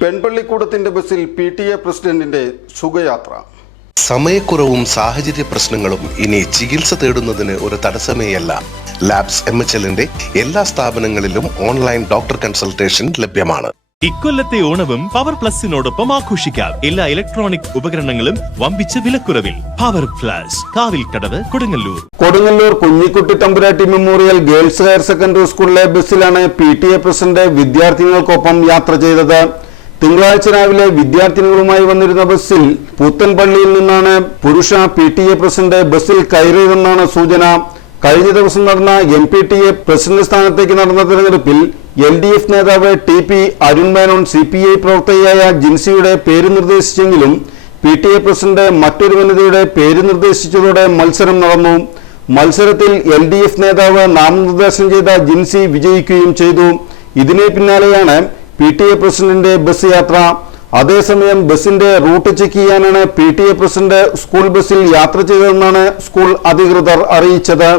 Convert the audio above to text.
പെൺപള്ളിക്കൂടത്തിന്റെ ബസ്സിൽ P T A പ്രസിഡന്റിന്റെ സുഖയാത്ര. സമയക്കുറവും സാഹചര്യ പ്രശ്നങ്ങളും ഇനി ചികിത്സ തേടുന്നതിന് ഒരു തടസ്സമേയല്ല. ലാബ്സ് എം എച്ച് എല്ലിന്റെ എല്ലാ സ്ഥാപനങ്ങളിലും ഓൺലൈൻ ഡോക്ടർ കൺസൾട്ടേഷൻ ലഭ്യമാണ്. ഇക്കൊല്ലത്തെ ഓണവും പവർ പ്ലസിനോടൊപ്പം ആഘോഷിക്കാം. എല്ലാ ഇലക്ട്രോണിക് ഉപകരണങ്ങളും വമ്പിച്ച വിലക്കുറവിൽ. പവർ പ്ലസ് കാവിൽ കടവ് കൊടുങ്ങല്ലൂർ. കൊടുങ്ങല്ലൂർ കുഞ്ഞിക്കുട്ടി തമ്പുരാട്ടി മെമ്മോറിയൽ ഗേൾസ് ഹയർ സെക്കൻഡറി സ്കൂളിലെ ബസ്സിലാണ് പി ടി എ പ്രസിഡന്റ് വിദ്യാർത്ഥികൾക്കൊപ്പം യാത്ര ചെയ്തത്. തിങ്കളാഴ്ച രാവിലെ വിദ്യാർത്ഥിനികളുമായി വന്നിരുന്ന ബസ്സിൽ പുത്തൻപള്ളിയിൽ നിന്നാണ് പുരുഷ പി ടി എ പ്രസിഡന്റ് ബസ്സിൽ കയറിയതെന്നാണ് സൂചന. കഴിഞ്ഞ ദിവസം നടന്ന M P T A president സ്ഥാനത്തേക്ക് നടന്ന തെരഞ്ഞെടുപ്പിൽ എൽ ഡി എഫ് നേതാവ് T P Arun Menon C P I പ്രവർത്തകയായ ജിൻസിയുടെ പേര് നിർദ്ദേശിച്ചെങ്കിലും പി ടി എ പ്രസിഡന്റ് മറ്റൊരു വനിതയുടെ പേര് നിർദ്ദേശിച്ചതോടെ മത്സരം നടന്നു. മത്സരത്തിൽ എൽ ഡി എഫ് നേതാവ് നാമനിർദ്ദേശം ചെയ്ത ജിൻസി വിജയിക്കുകയും ചെയ്തു. ഇതിനെ പിന്നാലെയാണ് പി ടി എ പ്രസിഡന്റിന്റെ ബസ് യാത്ര. അതേസമയം ബസിന്റെ റൂട്ട് ചെക്ക് ചെയ്യാനാണ് P T A president school ബസ്സിൽ യാത്ര ചെയ്തതെന്നാണ് സ്കൂൾ അധികൃതർ അറിയിച്ചത്.